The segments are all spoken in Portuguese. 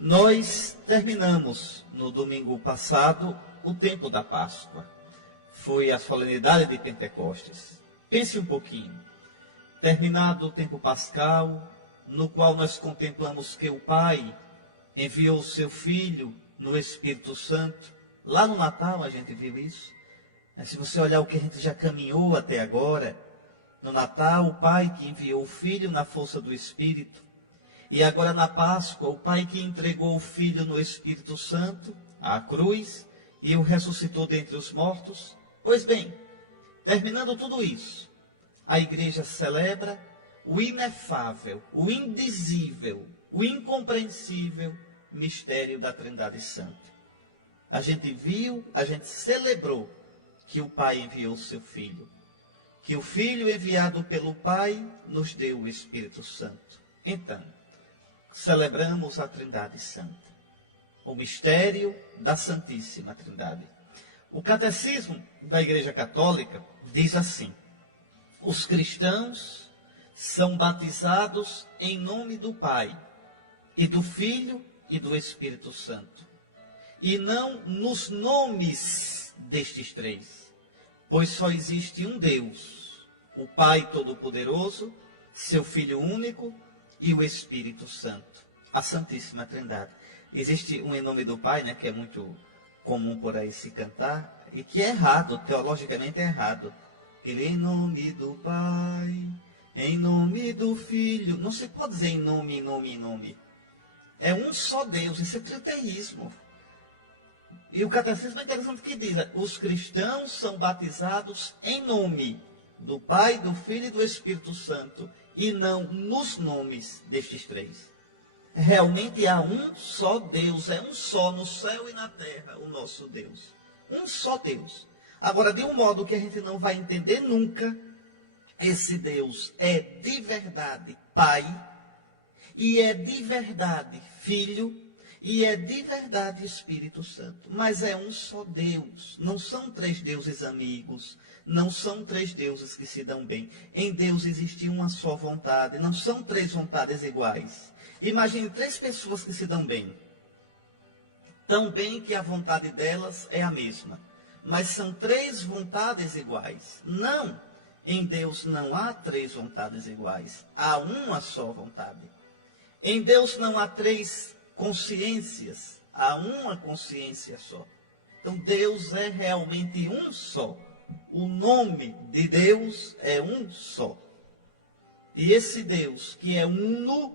Nós terminamos no domingo passado o tempo da Páscoa. Foi a solenidade de Pentecostes. Pense um pouquinho. Terminado o tempo pascal, no qual nós contemplamos que o Pai enviou o seu Filho no Espírito Santo. Lá no Natal a gente viu isso. Mas se você olhar o que a gente já caminhou até agora, no Natal o Pai que enviou o Filho na força do Espírito. E agora na Páscoa, o Pai que entregou o Filho no Espírito Santo, à cruz, e o ressuscitou dentre os mortos. Pois bem, terminando tudo isso, a igreja celebra o inefável, o indizível, o incompreensível mistério da Trindade Santa. A gente viu, a gente celebrou que o Pai enviou o seu Filho, que o Filho enviado pelo Pai nos deu o Espírito Santo. Então, celebramos a Trindade Santa, o mistério da Santíssima Trindade. O Catecismo da Igreja Católica diz assim: os cristãos são batizados em nome do Pai, e do Filho e do Espírito Santo, e não nos nomes destes três, pois só existe um Deus, o Pai Todo-Poderoso, seu Filho único, e o Espírito Santo, a Santíssima Trindade. Existe um em nome do Pai, né, que é muito comum por aí se cantar, e que é errado, teologicamente é errado. Ele em nome do Pai, em nome do Filho. Não se pode dizer em nome, em nome, em nome. É um só Deus, isso é triteísmo. E o Catecismo é interessante que diz: os cristãos são batizados em nome do Pai, do Filho e do Espírito Santo, e não nos nomes destes três. Realmente há um só Deus, é um só no céu e na terra, o nosso Deus. Um só Deus. Agora, de um modo que a gente não vai entender nunca, esse Deus é de verdade Pai, e é de verdade Filho, e é de verdade Espírito Santo. Mas é um só Deus, não são três deuses amigos, não são três deuses que se dão bem. Em Deus existe uma só vontade, não são três vontades iguais. Imagine três pessoas que se dão bem. Tão bem que a vontade delas é a mesma. Mas são três vontades iguais. Não, em Deus não há três vontades iguais. Há uma só vontade. Em Deus não há três consciências. Há uma consciência só. Então Deus é realmente um só. O nome de Deus é um só. E esse Deus, que é uno,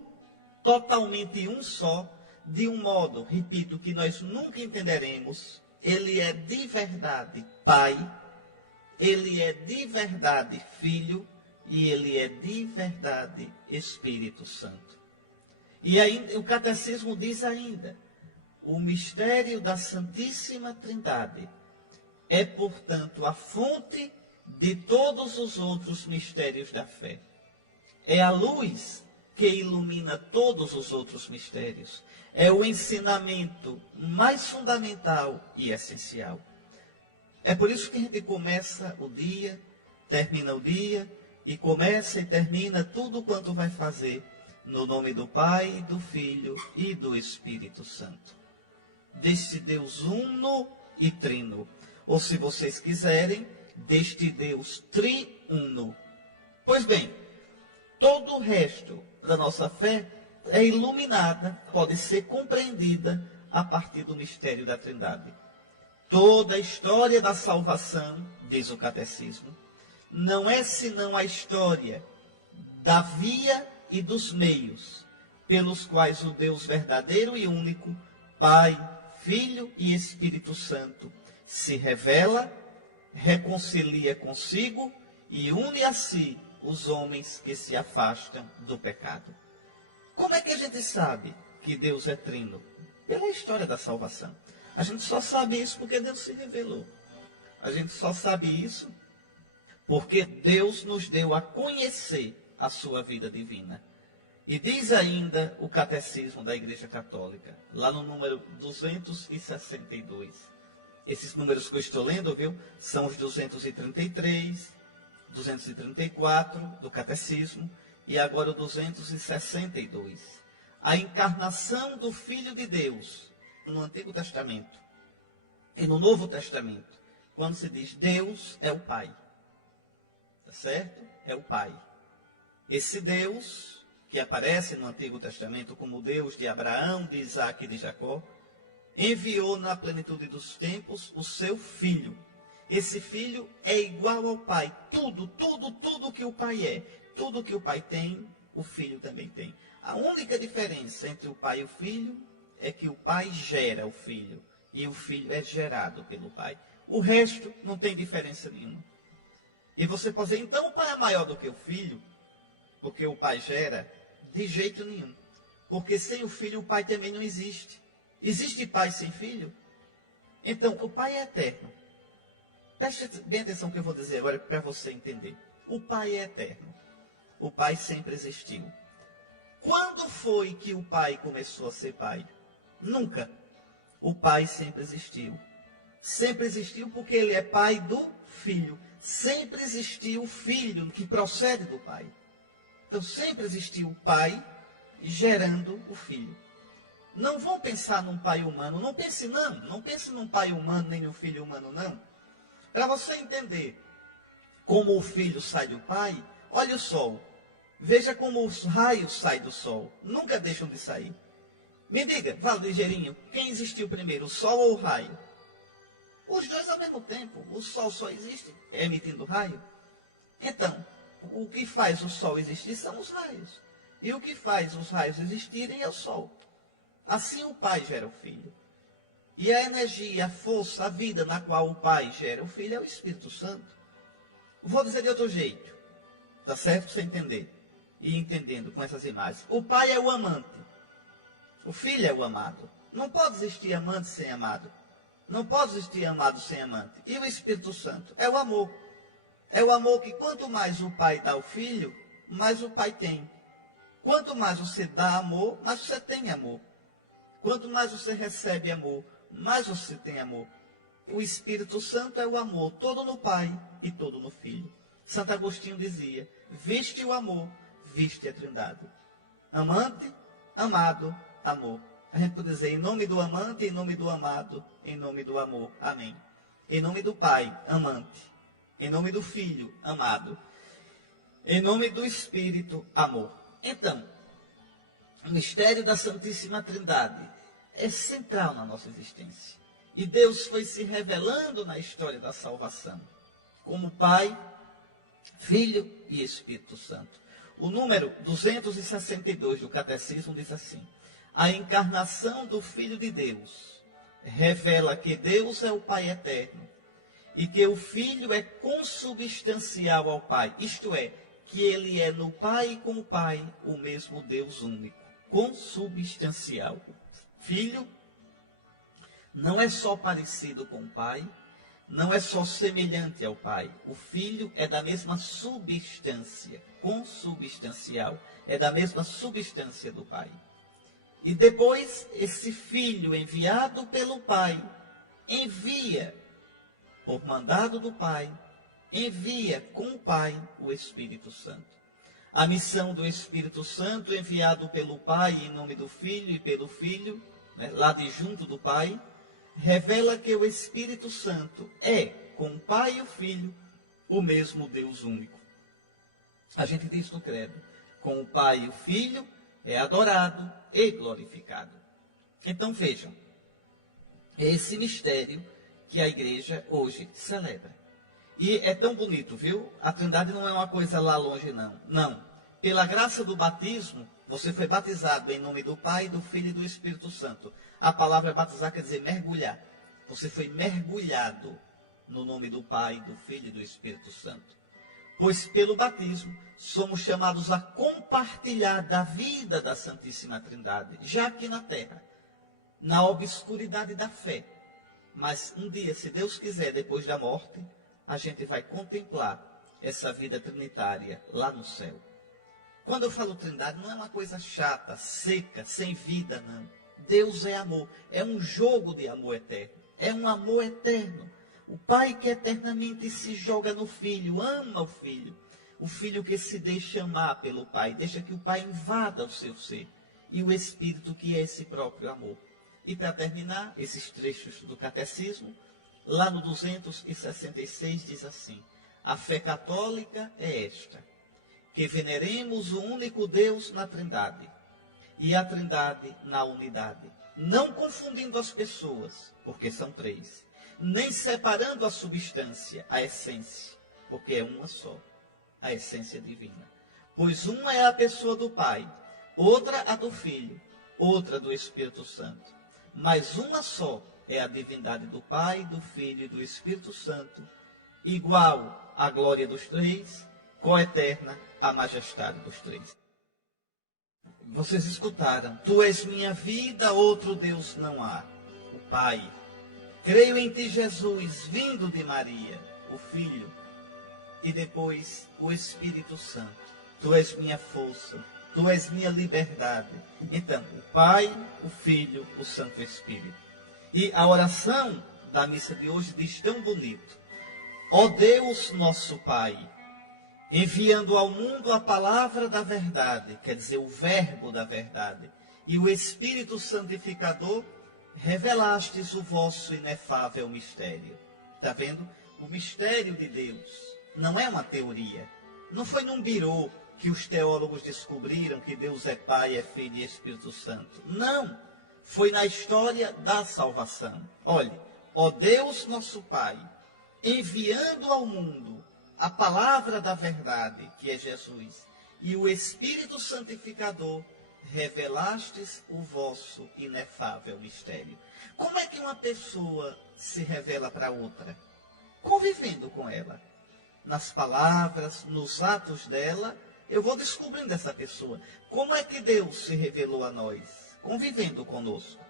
totalmente um só, de um modo, repito, que nós nunca entenderemos, ele é de verdade Pai, ele é de verdade Filho, e ele é de verdade Espírito Santo. E aí, o Catecismo diz ainda: o mistério da Santíssima Trindade é, portanto, a fonte de todos os outros mistérios da fé. É a luz que ilumina todos os outros mistérios. É o ensinamento mais fundamental e essencial. É por isso que a gente começa o dia, termina o dia, e começa e termina tudo quanto vai fazer, no nome do Pai, do Filho e do Espírito Santo. Deste Deus uno e trino. Ou, se vocês quiserem, deste Deus triuno. Pois bem, todo o resto da nossa fé é iluminada, pode ser compreendida a partir do mistério da Trindade. Toda a história da salvação, diz o Catecismo, não é senão a história da via e dos meios pelos quais o Deus verdadeiro e único, Pai, Filho e Espírito Santo, se revela, reconcilia consigo e une a si os homens que se afastam do pecado. Como é que a gente sabe que Deus é trino? Pela história da salvação. A gente só sabe isso porque Deus se revelou. A gente só sabe isso porque Deus nos deu a conhecer a sua vida divina. E diz ainda o Catecismo da Igreja Católica, lá no número 262. Esses números que eu estou lendo, viu, são os 233, 234 do Catecismo, e agora o 262. a encarnação do Filho de Deus no Antigo Testamento e no Novo Testamento, quando se diz Deus é o Pai. Tá certo? É o Pai. Esse Deus que aparece no Antigo Testamento como Deus de Abraão, de Isaac e de Jacó, enviou na plenitude dos tempos o seu Filho. Esse Filho é igual ao Pai. Tudo que o Pai é, tudo que o Pai tem, o Filho também tem. A única diferença entre o Pai e o Filho é que o Pai gera o Filho e o Filho é gerado pelo Pai. O resto não tem diferença nenhuma. E você pode dizer, então o Pai é maior do que o Filho, porque o Pai gera? De jeito nenhum. Porque sem o Filho o Pai também não existe. Existe Pai sem Filho? Então, o Pai é eterno. Preste bem atenção no que eu vou dizer agora para você entender. O Pai é eterno. O Pai sempre existiu. Quando foi que o Pai começou a ser Pai? Nunca. O Pai sempre existiu. Sempre existiu porque Ele é Pai do Filho. Sempre existiu o Filho que procede do Pai. Então sempre existiu o Pai gerando o Filho. Não vão pensar num Pai humano. Não pense num Pai humano nem num Filho humano, não. Para você entender como o Filho sai do Pai, olhe o Sol. Veja como os raios saem do Sol. Nunca deixam de sair. Me diga, vá ligeirinho, quem existiu primeiro, o Sol ou o raio? Os dois ao mesmo tempo. O Sol só existe emitindo raio. Então, o que faz o Sol existir são os raios. E o que faz os raios existirem é o Sol. Assim o Pai gera o Filho. E a energia, a força, a vida na qual o Pai gera o Filho é o Espírito Santo. Vou dizer de outro jeito. Tá certo para você entender? E entendendo com essas imagens. O Pai é o amante. O Filho é o amado. Não pode existir amante sem amado. Não pode existir amado sem amante. E o Espírito Santo é o amor. É o amor que quanto mais o Pai dá ao Filho, mais o Pai tem. Quanto mais você dá amor, mais você tem amor. Quanto mais você recebe amor, mais você tem amor. O Espírito Santo é o amor, todo no Pai e todo no Filho. Santo Agostinho dizia, viste o amor, viste a Trindade. Amante, amado, amor. A gente pode dizer, em nome do amante, em nome do amado, em nome do amor. Amém. Em nome do Pai, amante. Em nome do Filho, amado. Em nome do Espírito, amor. Então, o mistério da Santíssima Trindade é central na nossa existência. E Deus foi se revelando na história da salvação, como Pai, Filho e Espírito Santo. O número 262 do Catecismo diz assim, a encarnação do Filho de Deus revela que Deus é o Pai eterno e que o Filho é consubstancial ao Pai, isto é, que ele é no Pai e com o Pai o mesmo Deus único, consubstancial. Filho não é só parecido com o Pai, não é só semelhante ao Pai. O Filho é da mesma substância, consubstancial, é da mesma substância do Pai. E depois, esse Filho enviado pelo Pai, envia, por mandado do Pai, envia com o Pai o Espírito Santo. A missão do Espírito Santo, enviado pelo Pai em nome do Filho e pelo Filho, lá de junto do Pai, revela que o Espírito Santo é, com o Pai e o Filho, o mesmo Deus único. A gente diz no credo, com o Pai e o Filho é adorado e glorificado. Então vejam, é esse mistério que a igreja hoje celebra. E é tão bonito, viu? A Trindade não é uma coisa lá longe, não. Não. Pela graça do batismo, você foi batizado em nome do Pai, do Filho e do Espírito Santo. A palavra batizar quer dizer mergulhar. Você foi mergulhado no nome do Pai, do Filho e do Espírito Santo. Pois pelo batismo, somos chamados a compartilhar da vida da Santíssima Trindade, já aqui na terra, na obscuridade da fé. Mas um dia, se Deus quiser, depois da morte, a gente vai contemplar essa vida trinitária lá no céu. Quando eu falo Trindade, não é uma coisa chata, seca, sem vida, não. Deus é amor, é um jogo de amor eterno, é um amor eterno. O Pai que eternamente se joga no Filho, ama o Filho que se deixa amar pelo Pai, deixa que o Pai invada o seu ser. e o Espírito, que é esse próprio amor. E para terminar, esses trechos do Catecismo, lá no 266 diz assim: a fé católica é esta, que veneremos o único Deus na Trindade, e a Trindade na unidade, não confundindo as pessoas, porque são três, nem separando a substância, a essência, porque é uma só, a essência divina. Pois uma é a pessoa do Pai, outra a do Filho, outra do Espírito Santo. Mas uma só é a divindade do Pai, do Filho e do Espírito Santo, igual à glória dos três, coeterna à majestade dos três. Vocês escutaram: tu és minha vida, outro Deus não há. O Pai. Creio em ti, Jesus, vindo de Maria, o Filho, e depois o Espírito Santo. Tu és minha força, tu és minha liberdade. Então, o Pai, o Filho, o Santo Espírito. E a oração da missa de hoje diz tão bonito: ó Deus nosso Pai, enviando ao mundo a palavra da verdade, quer dizer, o verbo da verdade, e o Espírito Santificador, revelastes o vosso inefável mistério. Está vendo? O mistério de Deus não é uma teoria. Não foi num birô que os teólogos descobriram que Deus é Pai, é Filho e Espírito Santo. Não. Foi na história da salvação. Olhe, ó Deus nosso Pai, enviando ao mundo a palavra da verdade, que é Jesus, e o Espírito Santificador, revelastes o vosso inefável mistério. Como é que uma pessoa se revela para outra? Convivendo com ela. Nas palavras, nos atos dela, eu vou descobrindo essa pessoa. Como é que Deus se revelou a nós? Convivendo conosco.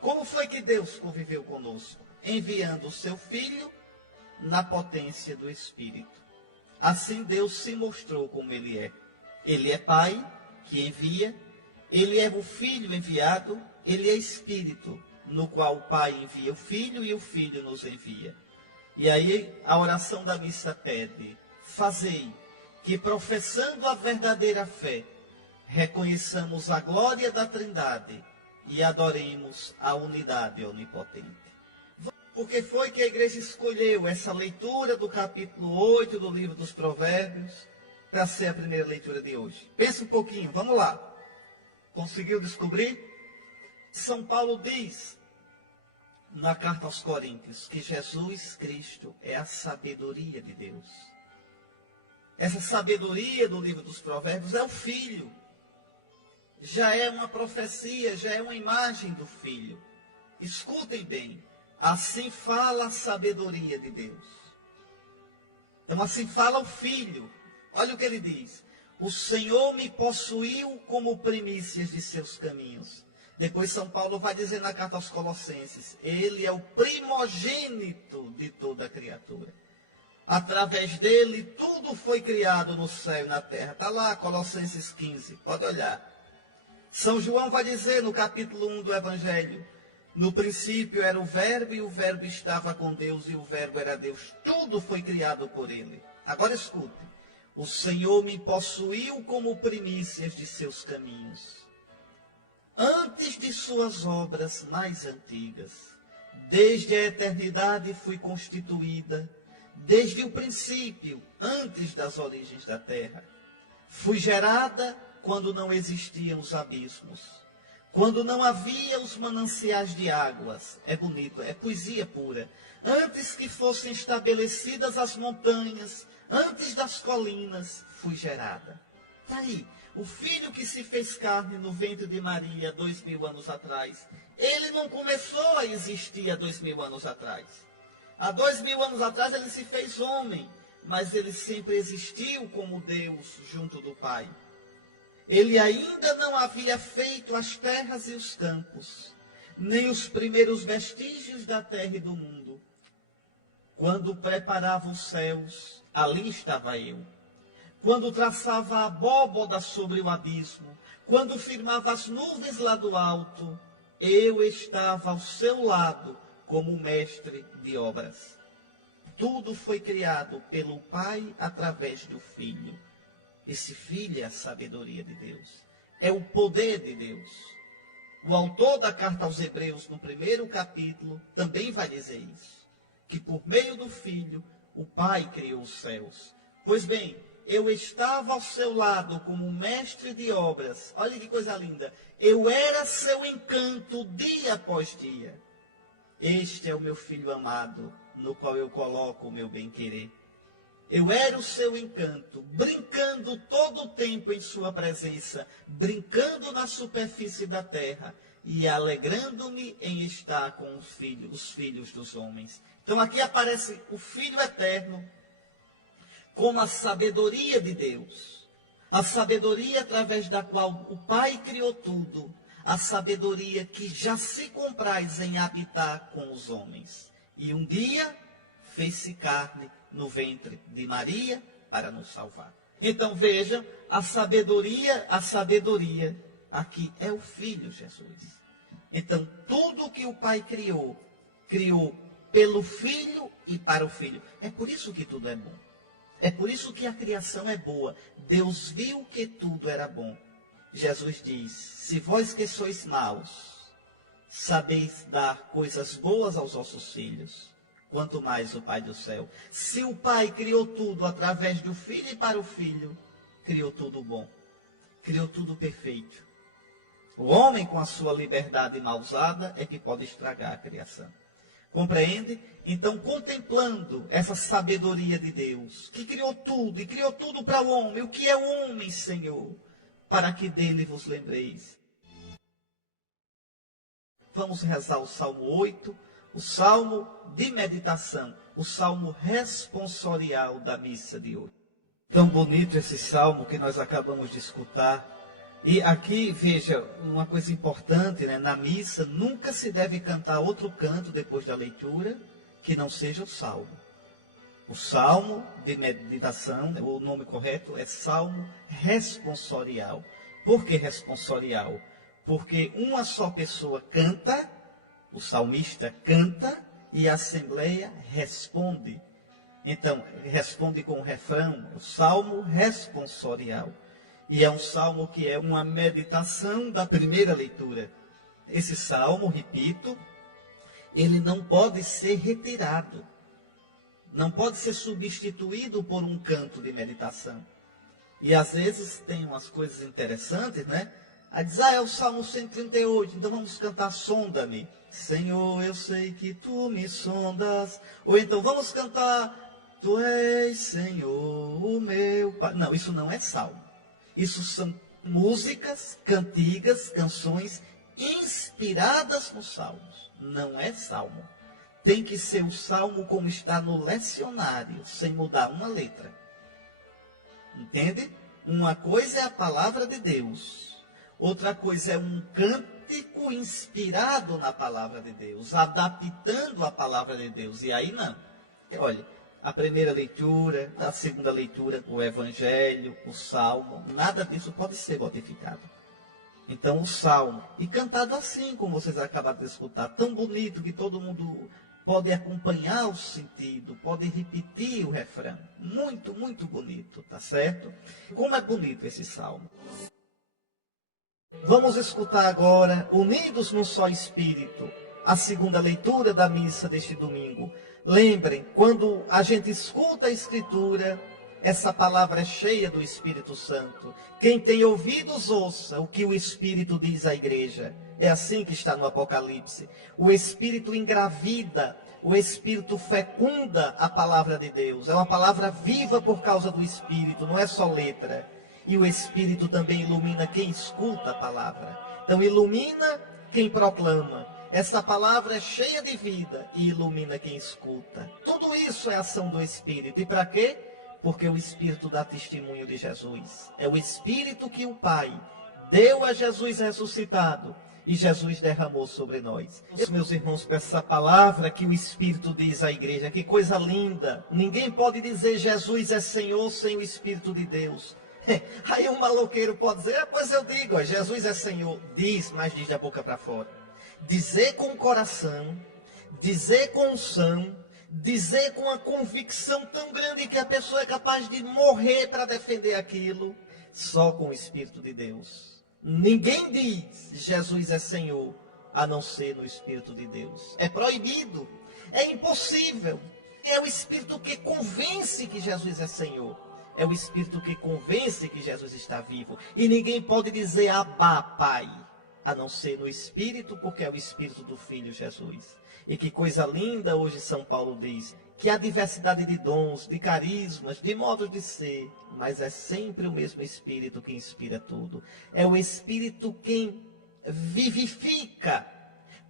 Como foi que Deus conviveu conosco? Enviando o seu Filho na potência do Espírito. Assim Deus se mostrou como Ele é. Ele é Pai, que envia. Ele é o Filho enviado. Ele é Espírito, no qual o Pai envia o Filho e o Filho nos envia. E aí a oração da missa pede: fazei que, professando a verdadeira fé, reconheçamos a glória da Trindade e adoremos a unidade onipotente. Por que foi que a igreja escolheu essa leitura do capítulo 8 do livro dos Provérbios para ser a primeira leitura de hoje? Pensa um pouquinho, vamos lá. Conseguiu descobrir? São Paulo diz na carta aos Coríntios que Jesus Cristo é a sabedoria de Deus. Essa sabedoria do livro dos Provérbios é o Filho. Já é uma profecia, já é uma imagem do Filho. Escutem bem. Assim fala a sabedoria de Deus. Então assim fala o Filho. Olha o que ele diz: o Senhor me possuiu como primícias de seus caminhos. Depois São Paulo vai dizer na carta aos Colossenses: Ele é o primogênito de toda a criatura. Através dele tudo foi criado no céu e na terra. Está lá, Colossenses 15, pode olhar. São João vai dizer no capítulo 1 do Evangelho: no princípio era o Verbo, e o Verbo estava com Deus, e o Verbo era Deus. Tudo foi criado por ele. Agora escute: o Senhor me possuiu como primícias de seus caminhos, antes de suas obras mais antigas. Desde a eternidade fui constituída, desde o princípio, antes das origens da terra. Fui gerada quando não existiam os abismos, quando não havia os mananciais de águas. É bonito, é poesia pura. Antes que fossem estabelecidas as montanhas, antes das colinas, fui gerada. Está aí, o Filho que se fez carne no ventre de Maria 2000 anos atrás. Ele não começou a existir há 2000 anos atrás. Há 2000 anos atrás ele se fez homem, mas ele sempre existiu como Deus junto do Pai. Ele ainda não havia feito as terras e os campos, nem os primeiros vestígios da terra e do mundo. Quando preparava os céus, ali estava eu. Quando traçava a abóboda sobre o abismo, quando firmava as nuvens lá do alto, eu estava ao seu lado como mestre de obras. Tudo foi criado pelo Pai através do Filho. Esse Filho é a sabedoria de Deus. é o poder de Deus. O autor da carta aos Hebreus, no primeiro capítulo, também vai dizer isso, que por meio do Filho, o Pai criou os céus. Pois bem, eu estava ao seu lado como mestre de obras. Olha que coisa linda. Eu era seu encanto dia após dia. Este é o meu Filho amado, no qual eu coloco o meu bem-querer. Eu era o seu encanto, brincando todo o tempo em sua presença, brincando na superfície da terra e alegrando-me em estar com os filhos dos homens. Então aqui aparece o Filho eterno como a sabedoria de Deus. A sabedoria através da qual o Pai criou tudo. A sabedoria que já se compraz em habitar com os homens. E um dia fez-se carne no ventre de Maria para nos salvar. Então veja, a sabedoria aqui é o Filho Jesus. Então tudo que o Pai criou pelo Filho e para o Filho. É por isso que tudo é bom. É por isso que a criação é boa. Deus viu que tudo era bom. Jesus diz, se vós que sois maus, sabeis dar coisas boas aos vossos filhos, quanto mais o Pai do céu. Se o Pai criou tudo através do Filho e para o Filho, criou tudo bom. Criou tudo perfeito. O homem, com a sua liberdade mal usada, é que pode estragar a criação. Compreende? Então, contemplando essa sabedoria de Deus, que criou tudo, e criou tudo para o homem. O que é o homem, Senhor? Para que dele vos lembreis. Vamos rezar o Salmo 8, o Salmo de meditação, o Salmo responsorial da missa de hoje. Tão bonito esse Salmo que nós acabamos de escutar. E aqui, veja, uma coisa importante, né? Na missa, nunca se deve cantar outro canto depois da leitura, que não seja o Salmo. O Salmo de meditação, o nome correto é Salmo responsorial. Por que responsorial? Porque uma só pessoa canta, o salmista canta, e a assembleia responde. Então, responde com o refrão, o Salmo responsorial. E é um salmo que é uma meditação da primeira leitura. Esse salmo, repito, ele não pode ser retirado. Não pode ser substituído por um canto de meditação. E às vezes tem umas coisas interessantes, né? Aí diz, é o Salmo 138, então vamos cantar Sonda-me. Senhor, eu sei que tu me sondas. Ou então vamos cantar, tu és, Senhor, o meu Pai. Não, isso não é salmo. Isso são músicas, cantigas, canções inspiradas nos salmos. Não é salmo. Tem que ser o salmo como está no lecionário, sem mudar uma letra. Entende? Uma coisa é a palavra de Deus. Outra coisa é um cântico inspirado na palavra de Deus, adaptando a palavra de Deus. E aí não. Olha, a primeira leitura, a segunda leitura, o evangelho, o salmo, nada disso pode ser modificado. Então o salmo, e cantado assim, como vocês acabaram de escutar, tão bonito que todo mundo pode acompanhar o sentido, pode repetir o refrão. Muito, muito bonito, tá certo? Como é bonito esse salmo. Vamos escutar agora, unidos num só espírito, a segunda leitura da missa deste domingo. Lembrem, quando a gente escuta a Escritura, essa palavra é cheia do Espírito Santo. Quem tem ouvidos, ouça o que o Espírito diz à igreja. É assim que está no Apocalipse. O Espírito engravida, o Espírito fecunda a palavra de Deus. É uma palavra viva por causa do Espírito, não é só letra. E o Espírito também ilumina quem escuta a palavra. Então ilumina quem proclama. Essa palavra é cheia de vida e ilumina quem escuta. Tudo isso é ação do Espírito. E para quê? Porque o Espírito dá testemunho de Jesus. É o Espírito que o Pai deu a Jesus ressuscitado e Jesus derramou sobre nós. Meus irmãos, para essa palavra que o Espírito diz à igreja, que coisa linda. Ninguém pode dizer Jesus é Senhor sem o Espírito de Deus. Aí um maloqueiro pode dizer, pois eu digo, Jesus é Senhor. Diz, mas diz da boca para fora. Dizer com o coração, dizer com unção, dizer com a convicção tão grande que a pessoa é capaz de morrer para defender aquilo, só com o Espírito de Deus. Ninguém diz Jesus é Senhor, a não ser no Espírito de Deus. É proibido, é impossível. É o Espírito que convence que Jesus é Senhor. É o Espírito que convence que Jesus está vivo. E ninguém pode dizer Abá, Pai, a não ser no Espírito, porque é o Espírito do Filho Jesus. E que coisa linda hoje São Paulo diz, que há diversidade de dons, de carismas, de modos de ser, mas é sempre o mesmo Espírito que inspira tudo. É o Espírito quem vivifica,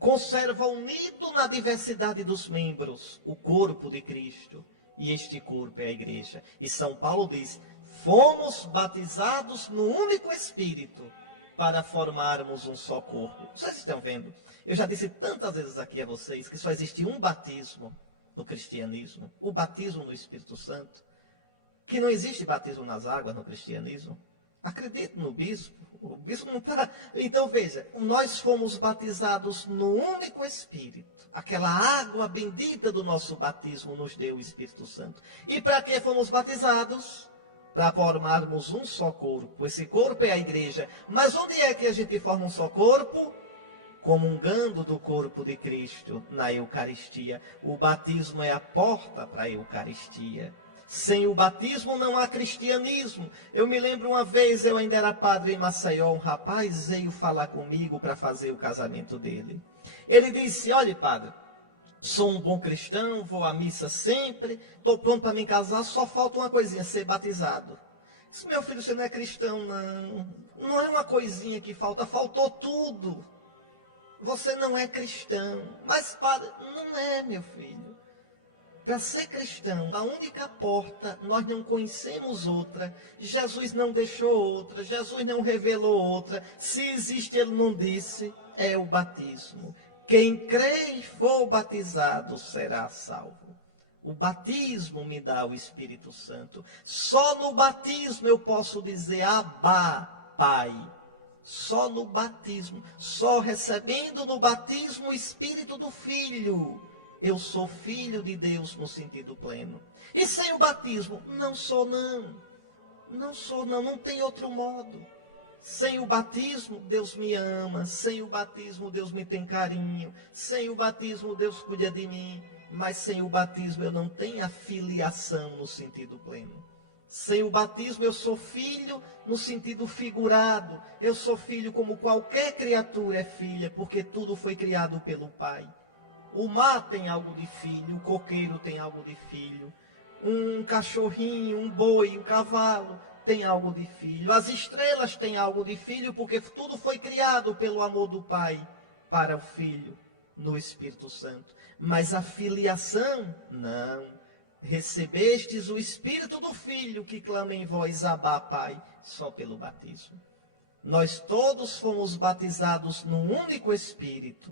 conserva unido na diversidade dos membros o corpo de Cristo. E este corpo é a igreja. E São Paulo diz, fomos batizados no único Espírito para formarmos um só corpo. Vocês estão vendo? Eu já disse tantas vezes aqui a vocês que só existe um batismo no cristianismo, o batismo no Espírito Santo, que não existe batismo nas águas no cristianismo. Acredite no bispo, o bispo não está... Então veja, nós fomos batizados no único Espírito, aquela água bendita do nosso batismo nos deu o Espírito Santo. E para que fomos batizados? Para formarmos um só corpo. Esse corpo é a igreja. Mas onde é que a gente forma um só corpo? Comungando do corpo de Cristo na Eucaristia. O batismo é a porta para a Eucaristia. Sem o batismo não há cristianismo. Eu me lembro uma vez, eu ainda era padre em Maceió, um rapaz veio falar comigo para fazer o casamento dele. Ele disse, olha padre, sou um bom cristão, vou à missa sempre, estou pronto para me casar, só falta uma coisinha, ser batizado. Disse, meu filho, você não é cristão não. Não é uma coisinha que falta, faltou tudo. Você não é cristão. Mas, padre, não é, meu filho. Para ser cristão, a única porta, nós não conhecemos outra. Jesus não deixou outra. Jesus não revelou outra. Se existe, ele não disse, é o batismo. Quem crê e for batizado será salvo. O batismo me dá o Espírito Santo. Só no batismo eu posso dizer, Abá, Pai. Só no batismo, só recebendo no batismo o Espírito do Filho, eu sou filho de Deus no sentido pleno. E sem o batismo, não sou não. Não sou não, não tem outro modo. Sem o batismo, Deus me ama. Sem o batismo, Deus me tem carinho. Sem o batismo, Deus cuida de mim. Mas sem o batismo, eu não tenho a filiação no sentido pleno. Sem o batismo eu sou filho no sentido figurado. Eu sou filho como qualquer criatura é filha, porque tudo foi criado pelo Pai. O mar tem algo de filho, o coqueiro tem algo de filho. Um cachorrinho, um boi, um cavalo tem algo de filho. As estrelas têm algo de filho, porque tudo foi criado pelo amor do Pai para o Filho no Espírito Santo. Mas a filiação, não. Recebestes o Espírito do Filho que clama em vós, Abá, Pai, só pelo batismo. Nós todos fomos batizados num único Espírito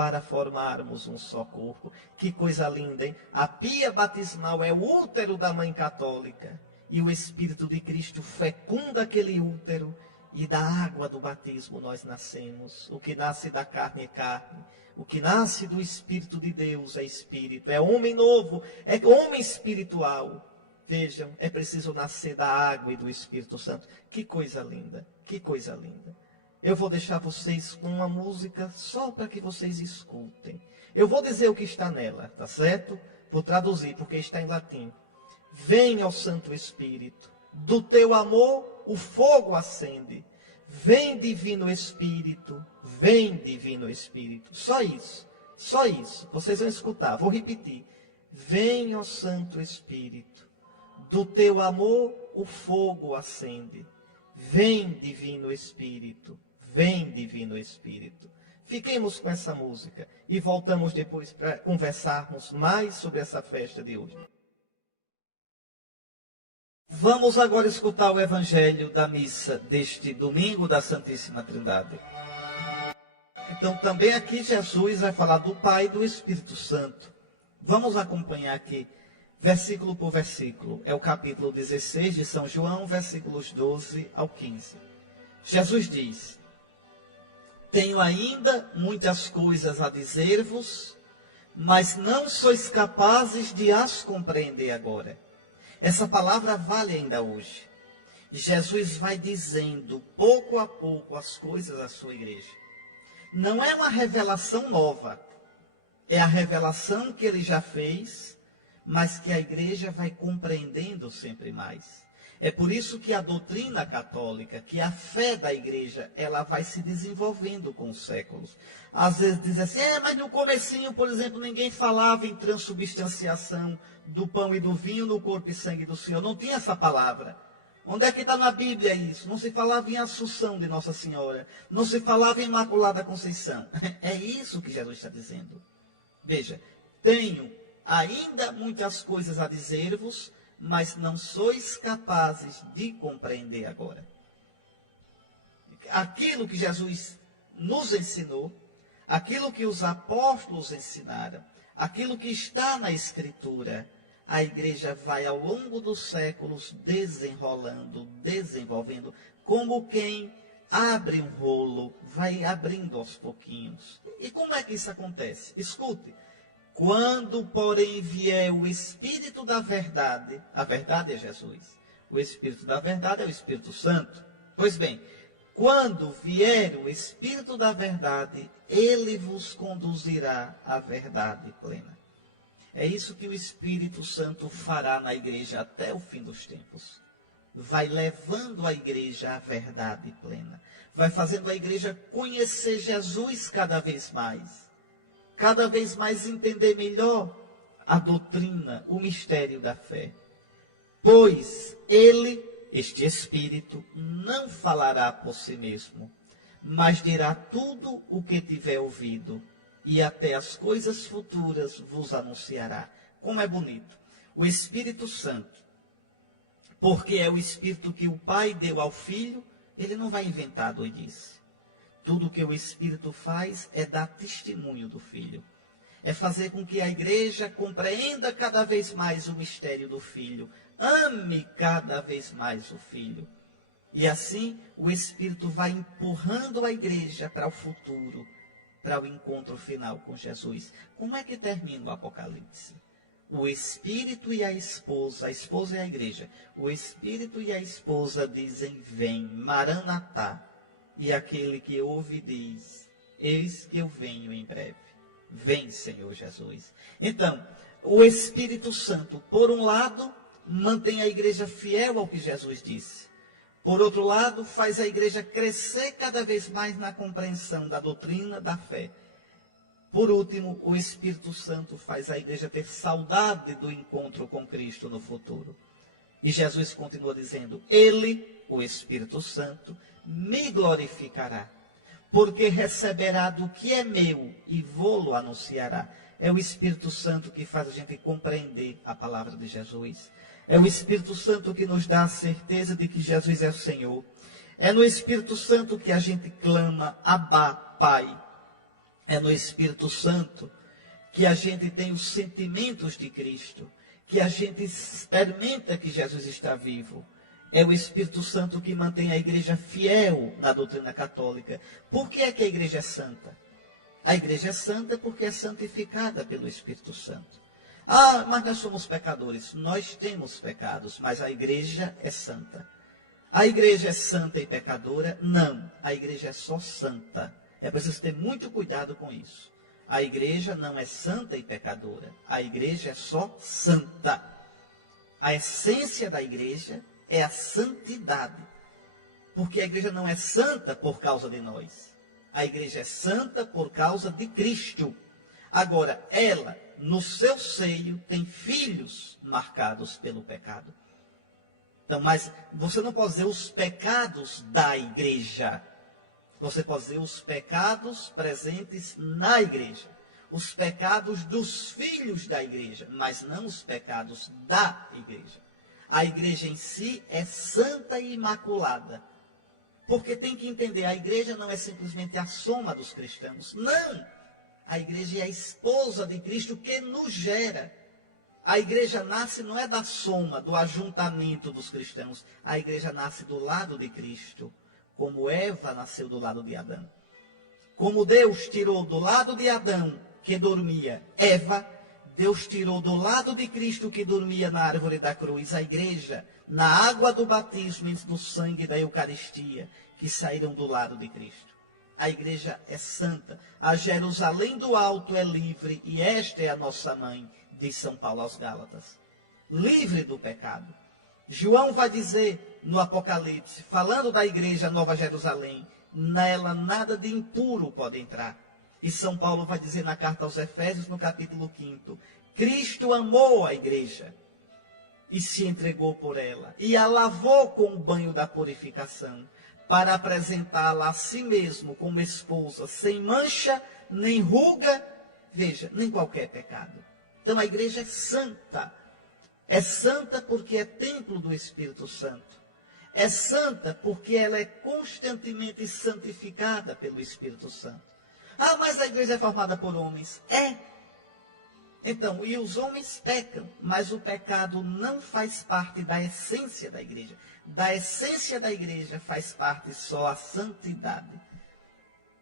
para formarmos um só corpo. Que coisa linda, hein? A pia batismal é o útero da Mãe Católica e o Espírito de Cristo fecunda aquele útero e da água do batismo nós nascemos. O que nasce da carne é carne. O que nasce do Espírito de Deus é Espírito, é homem novo, é homem espiritual. Vejam, é preciso nascer da água e do Espírito Santo. Que coisa linda, que coisa linda. Eu vou deixar vocês com uma música só para que vocês escutem. Eu vou dizer o que está nela, tá certo? Vou traduzir, porque está em latim. Vem, ó Santo Espírito, do teu amor o fogo acende. Vem, Divino Espírito, vem, Divino Espírito. Só isso, só isso. Vocês vão escutar, vou repetir. Vem, ó Santo Espírito, do teu amor o fogo acende. Vem, Divino Espírito, vem, Divino Espírito. Fiquemos com essa música e voltamos depois para conversarmos mais sobre essa festa de hoje. Vamos agora escutar o Evangelho da missa deste domingo da Santíssima Trindade. Então também aqui Jesus vai falar do Pai e do Espírito Santo. Vamos acompanhar aqui, versículo por versículo. É o capítulo 16 de São João, versículos 12 ao 15. Jesus diz: tenho ainda muitas coisas a dizer-vos, mas não sois capazes de as compreender agora. Essa palavra vale ainda hoje. Jesus vai dizendo pouco a pouco as coisas à sua igreja. Não é uma revelação nova, é a revelação que ele já fez, mas que a igreja vai compreendendo sempre mais. É por isso que a doutrina católica, que a fé da igreja, ela vai se desenvolvendo com os séculos. Às vezes diz assim, mas no comecinho, por exemplo, ninguém falava em transubstanciação do pão e do vinho no corpo e sangue do Senhor. Não tinha essa palavra. Onde é que está na Bíblia isso? Não se falava em Assunção de Nossa Senhora. Não se falava em Imaculada Conceição. É isso que Jesus está dizendo. Veja, tenho ainda muitas coisas a dizer-vos, mas não sois capazes de compreender agora. Aquilo que Jesus nos ensinou, aquilo que os apóstolos ensinaram, aquilo que está na Escritura, a igreja vai ao longo dos séculos desenrolando, desenvolvendo, como quem abre um rolo, vai abrindo aos pouquinhos. E como é que isso acontece? Escute. Quando, porém, vier o Espírito da verdade, a verdade é Jesus. O Espírito da verdade é o Espírito Santo. Pois bem, quando vier o Espírito da verdade, ele vos conduzirá à verdade plena. É isso que o Espírito Santo fará na igreja até o fim dos tempos. Vai levando a igreja à verdade plena. Vai fazendo a igreja conhecer Jesus cada vez mais entender melhor a doutrina, o mistério da fé. Pois ele, este Espírito, não falará por si mesmo, mas dirá tudo o que tiver ouvido, e até as coisas futuras vos anunciará. Como é bonito. O Espírito Santo, porque é o Espírito que o Pai deu ao Filho, ele não vai inventar doidice. Tudo que o Espírito faz é dar testemunho do Filho. É fazer com que a igreja compreenda cada vez mais o mistério do Filho. Ame cada vez mais o Filho. E assim o Espírito vai empurrando a igreja para o futuro, para o encontro final com Jesus. Como é que termina o Apocalipse? O Espírito e a esposa é a igreja. O Espírito e a esposa dizem, vem, Maranatá. E aquele que ouve diz, eis que eu venho em breve. Vem, Senhor Jesus. Então, o Espírito Santo, por um lado, mantém a igreja fiel ao que Jesus disse. Por outro lado, faz a igreja crescer cada vez mais na compreensão da doutrina da fé. Por último, o Espírito Santo faz a igreja ter saudade do encontro com Cristo no futuro. E Jesus continua dizendo, ele, o Espírito Santo, me glorificará, porque receberá do que é meu e vô-lo anunciará. É o Espírito Santo que faz a gente compreender a palavra de Jesus. É o Espírito Santo que nos dá a certeza de que Jesus é o Senhor. É no Espírito Santo que a gente clama, Abá, Pai. É no Espírito Santo que a gente tem os sentimentos de Cristo, que a gente experimenta que Jesus está vivo. É o Espírito Santo que mantém a igreja fiel na doutrina católica. Por que é que a igreja é santa? A igreja é santa porque é santificada pelo Espírito Santo. Ah, mas nós somos pecadores. Nós temos pecados, mas a igreja é santa. A igreja é santa e pecadora? Não, a igreja é só santa. É preciso ter muito cuidado com isso. A igreja não é santa e pecadora. A igreja é só santa. A essência da igreja é a santidade. Porque a igreja não é santa por causa de nós. A igreja é santa por causa de Cristo. Agora, ela, no seu seio, tem filhos marcados pelo pecado. Então, mas você não pode dizer os pecados da igreja. Você pode dizer os pecados presentes na igreja. Os pecados dos filhos da igreja, mas não os pecados da igreja. A igreja em si é santa e imaculada. Porque tem que entender, a igreja não é simplesmente a soma dos cristãos. Não! A igreja é a esposa de Cristo que nos gera. A igreja nasce não é da soma, do ajuntamento dos cristãos. A igreja nasce do lado de Cristo, como Eva nasceu do lado de Adão. Como Deus tirou do lado de Adão, que dormia, Eva, Deus tirou do lado de Cristo que dormia na árvore da cruz, a igreja, na água do batismo e no sangue da Eucaristia, que saíram do lado de Cristo. A igreja é santa, a Jerusalém do alto é livre, e esta é a nossa mãe, diz São Paulo aos Gálatas. Livre do pecado. João vai dizer no Apocalipse, falando da igreja Nova Jerusalém, nela nada de impuro pode entrar. E São Paulo vai dizer na carta aos Efésios, no capítulo 5, Cristo amou a igreja e se entregou por ela, e a lavou com o banho da purificação, para apresentá-la a si mesmo como esposa, sem mancha, nem ruga, veja, nem qualquer pecado. Então a igreja é santa. É santa porque é templo do Espírito Santo. É santa porque ela é constantemente santificada pelo Espírito Santo. Ah, mas a igreja é formada por homens. É. Então, e os homens pecam, mas o pecado não faz parte da essência da igreja. Da essência da igreja faz parte só a santidade.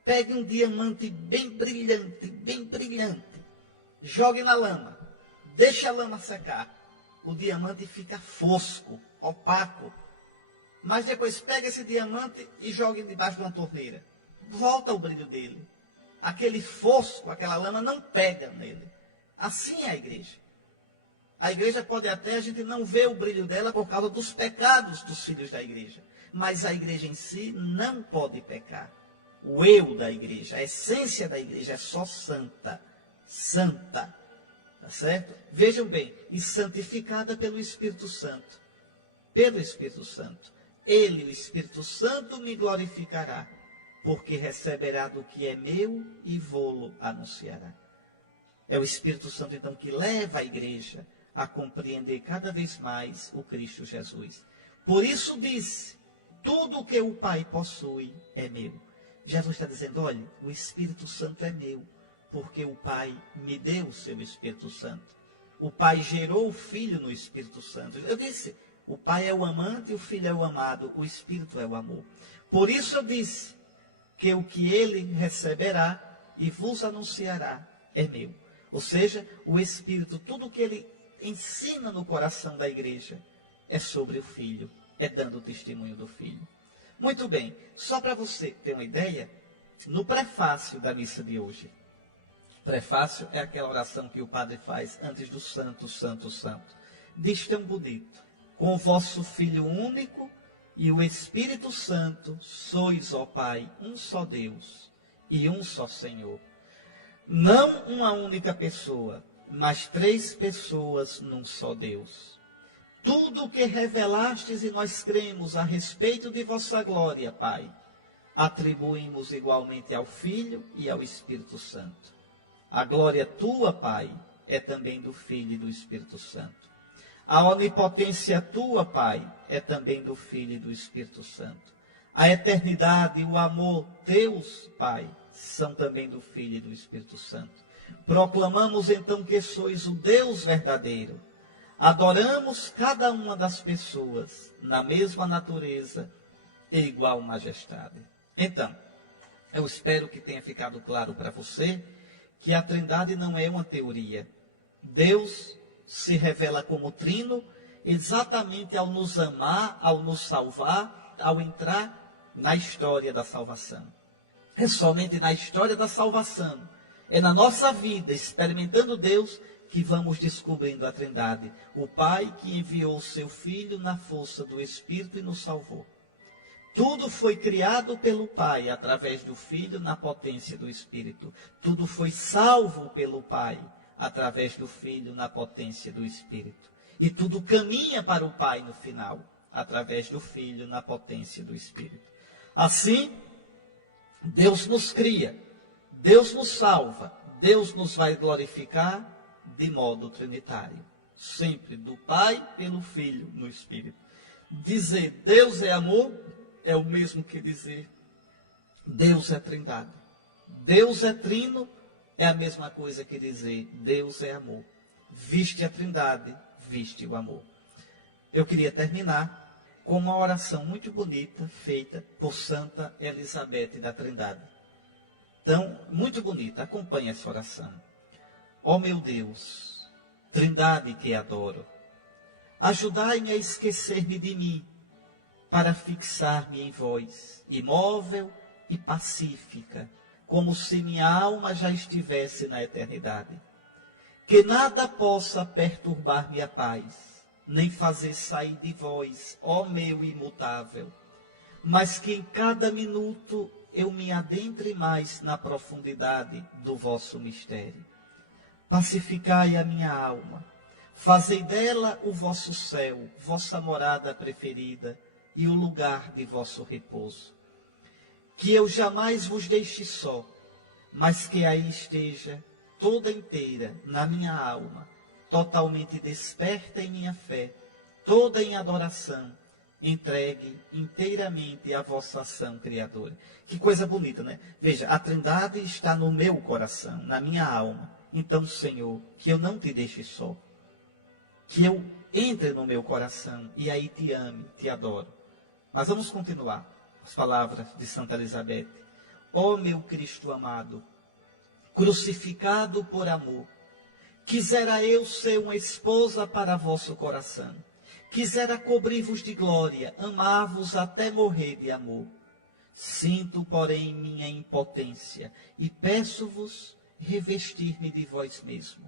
Pegue um diamante bem brilhante, jogue na lama, deixe a lama secar. O diamante fica fosco, opaco. Mas depois pega esse diamante e jogue debaixo de uma torneira. Volta o brilho dele. Aquele fosco, aquela lama não pega nele. Assim é a igreja. A igreja pode até a gente não ver o brilho dela por causa dos pecados dos filhos da igreja. Mas a igreja em si não pode pecar. O eu da igreja, a essência da igreja é só santa. Santa. Tá certo? Vejam bem, e santificada pelo Espírito Santo. Pelo Espírito Santo. Ele, o Espírito Santo, me glorificará, porque receberá do que é meu e vô-lo anunciará. É o Espírito Santo, então, que leva a igreja a compreender cada vez mais o Cristo Jesus. Por isso disse, tudo que o Pai possui é meu. Jesus está dizendo, olha, o Espírito Santo é meu, porque o Pai me deu o seu Espírito Santo. O Pai gerou o Filho no Espírito Santo. Eu disse, o Pai é o amante, o Filho é o amado, o Espírito é o amor. Por isso eu disse que o que ele receberá e vos anunciará é meu. Ou seja, o Espírito, tudo o que ele ensina no coração da igreja é sobre o Filho, é dando testemunho do Filho. Muito bem, só para você ter uma ideia, no prefácio da missa de hoje, prefácio é aquela oração que o padre faz antes do Santo, Santo, Santo. Diz tão bonito, com o vosso Filho único e o Espírito Santo, sois, ó Pai, um só Deus e um só Senhor. Não uma única pessoa, mas 3 pessoas num só Deus. Tudo o que revelastes e nós cremos a respeito de vossa glória, Pai, atribuímos igualmente ao Filho e ao Espírito Santo. A glória tua, Pai, é também do Filho e do Espírito Santo. A onipotência tua, Pai, é também do Filho e do Espírito Santo. A eternidade e o amor teus, Pai, são também do Filho e do Espírito Santo. Proclamamos então que sois o Deus verdadeiro. Adoramos cada uma das pessoas na mesma natureza e igual majestade. Então, eu espero que tenha ficado claro para você que a Trindade não é uma teoria. Deus se revela como trino exatamente ao nos amar, ao nos salvar, ao entrar na história da salvação. É somente na história da salvação, é na nossa vida, experimentando Deus, que vamos descobrindo a Trindade. O Pai que enviou o seu Filho na força do Espírito e nos salvou. Tudo foi criado pelo Pai, através do Filho, na potência do Espírito. Tudo foi salvo pelo Pai, através do Filho, na potência do Espírito. E tudo caminha para o Pai no final, através do Filho, na potência do Espírito. Assim, Deus nos cria, Deus nos salva, Deus nos vai glorificar de modo trinitário. Sempre do Pai, pelo Filho, no Espírito. Dizer Deus é amor é o mesmo que dizer Deus é Trindade. Deus é trino é a mesma coisa que dizer Deus é amor. Viste a Trindade, viste o amor. Eu queria terminar com uma oração muito bonita feita por Santa Elizabeth da Trindade. Então, muito bonita, acompanhe essa oração. Ó meu Deus, Trindade que adoro, ajudai-me a esquecer-me de mim, para fixar-me em vós, imóvel e pacífica, como se minha alma já estivesse na eternidade. Que nada possa perturbar minha paz, nem fazer sair de vós, ó meu imutável, mas que em cada minuto eu me adentre mais na profundidade do vosso mistério. Pacificai a minha alma, fazei dela o vosso céu, vossa morada preferida e o lugar de vosso repouso. Que eu jamais vos deixe só, mas que aí esteja toda inteira na minha alma, totalmente desperta em minha fé, toda em adoração, entregue inteiramente à vossa ação criadora. Que coisa bonita, né? Veja, a Trindade está no meu coração, na minha alma. Então, Senhor, que eu não te deixe só, que eu entre no meu coração e aí te ame, te adoro. Mas vamos continuar as palavras de Santa Elizabeth. Ó meu Cristo amado, crucificado por amor, quisera eu ser uma esposa para vosso coração, quisera cobrir-vos de glória, amar-vos até morrer de amor. Sinto, porém, minha impotência e peço-vos revestir-me de vós mesmo,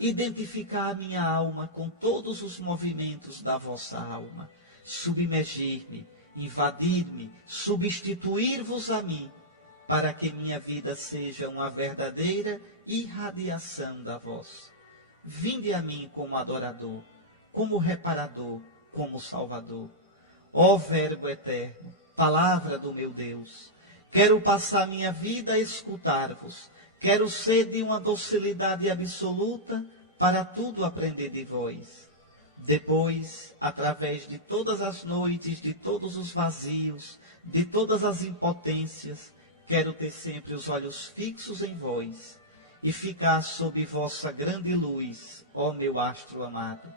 identificar a minha alma com todos os movimentos da vossa alma, submergir-me, invadir-me, substituir-vos a mim, para que minha vida seja uma verdadeira irradiação da vossa. Vinde a mim como adorador, como reparador, como salvador. Ó Verbo eterno, palavra do meu Deus, quero passar minha vida a escutar-vos, quero ser de uma docilidade absoluta para tudo aprender de vós. Depois, através de todas as noites, de todos os vazios, de todas as impotências, quero ter sempre os olhos fixos em vós e ficar sob vossa grande luz, ó meu astro amado.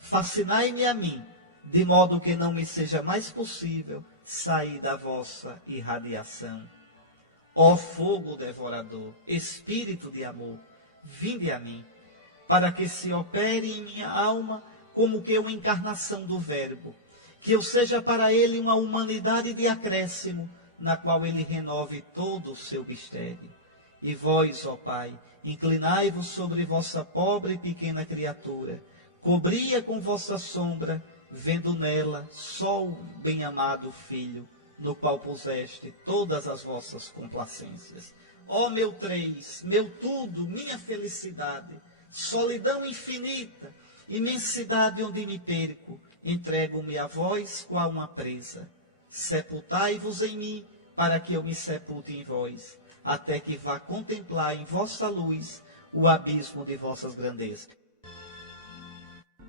Fascinai-me a mim, de modo que não me seja mais possível sair da vossa irradiação. Ó fogo devorador, espírito de amor, vinde a mim, para que se opere em minha alma como que uma encarnação do Verbo, que eu seja para ele uma humanidade de acréscimo, na qual ele renove todo o seu mistério. E vós, ó Pai, inclinai-vos sobre vossa pobre e pequena criatura, cobri-a com vossa sombra, vendo nela só o bem-amado Filho, no qual puseste todas as vossas complacências. Ó meu três, meu tudo, minha felicidade, solidão infinita, imensidade onde me perco, entrego-me a vós qual uma presa. Sepultai-vos em mim, para que eu me sepulte em vós, até que vá contemplar em vossa luz o abismo de vossas grandezas.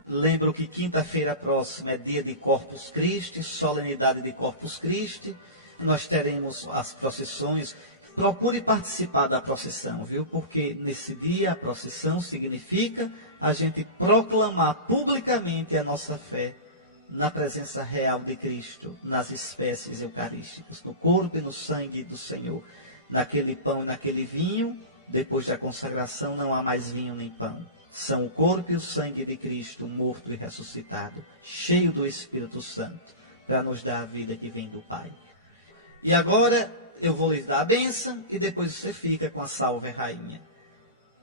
Lembro que quinta-feira próxima é dia de Corpus Christi, solenidade de Corpus Christi. Nós teremos as procissões. Procure participar da procissão, viu? Porque nesse dia a procissão significa a gente proclamar publicamente a nossa fé na presença real de Cristo, nas espécies eucarísticas, no corpo e no sangue do Senhor. Naquele pão e naquele vinho, depois da consagração não há mais vinho nem pão. São o corpo e o sangue de Cristo, morto e ressuscitado, cheio do Espírito Santo, para nos dar a vida que vem do Pai. E agora eu vou lhes dar a bênção e depois você fica com a Salve Rainha.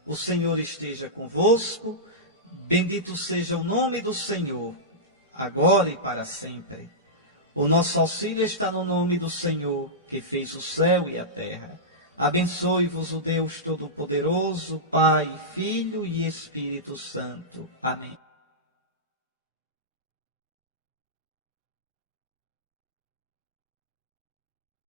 O Senhor esteja convosco, bendito seja o nome do Senhor, agora e para sempre. O nosso auxílio está no nome do Senhor, que fez o céu e a terra. Abençoe-vos o Deus Todo-Poderoso, Pai, Filho e Espírito Santo. Amém.